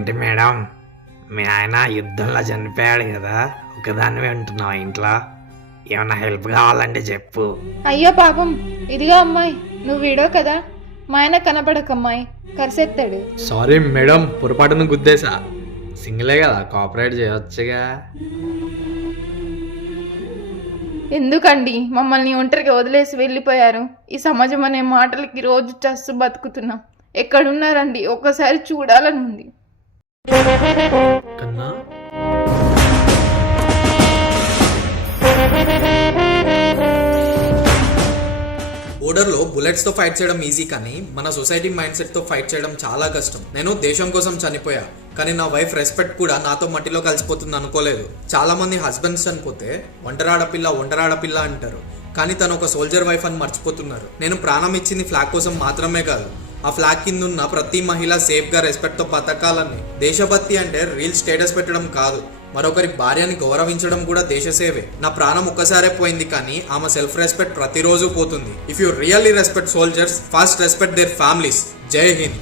ఏంటి మేడం, మీ ఆయన యుద్ధంలో చనిపోయాడు కదా, ఒకదానివే ఉంటున్నావు ఇంట్లో. ఏమన్నా హెల్ప్ కావాలంటే చెప్పు. అయ్యో పాపం, ఇదిగా అమ్మాయి, నువ్వు వీడో కదా, మా ఆయన కనపడకమ్మాయి కరిసెత్తాడు. సారీ మేడం, పొరపాటును గుద్దేశా. సింగిలే కదా, కోఆపరేట్ చేయవచ్చుగా. ఎందుకండి మమ్మల్ని ఒంటరిగా వదిలేసి వెళ్ళిపోయారు? ఈ సమాజం అనే మాటలకి రోజు చస్తు బతుకుతున్నాం. ఎక్కడున్నారండి? ఒక్కసారి చూడాలని ఉంది. కన్నా బోర్డర్లో బుల్లెట్స్తో ఫైట్ చేయడం ఈజీ, కానీ మన సొసైటీ మైండ్ సెట్తో ఫైట్ చేయడం చాలా కష్టం. నేను దేశం కోసం చనిపోయా, కానీ నా వైఫ్ రెస్పెక్ట్ కూడా నాతో మట్టిలో కలిసిపోతుంది అనుకోలేదు. చాలా మంది హస్బెండ్స్ చనిపోతే ఒంటరాడపిల్ల అంటారు, కానీ తను ఒక సోల్జర్ వైఫ్ అని మర్చిపోతున్నారు. నేను ప్రాణం ఇచ్చింది ఫ్లాగ్ కోసం మాత్రమే కాదు, ఆ ఫ్లాగ్ కింద ఉన్న ప్రతి మహిళ సేఫ్గా రెస్పెక్ట్తో బతకాలని. దేశభక్తి అంటే రీల్ స్టేటస్ పెట్టడం కాదు, మరొకరి భార్యని గౌరవించడం కూడా దేశసేవే. నా ప్రాణం ఒక్కసారే పోయింది, కానీ ఆమె సెల్ఫ్ రెస్పెక్ట్ ప్రతిరోజు పోతుంది. If you really respect soldiers, first respect their families. జై హింద్.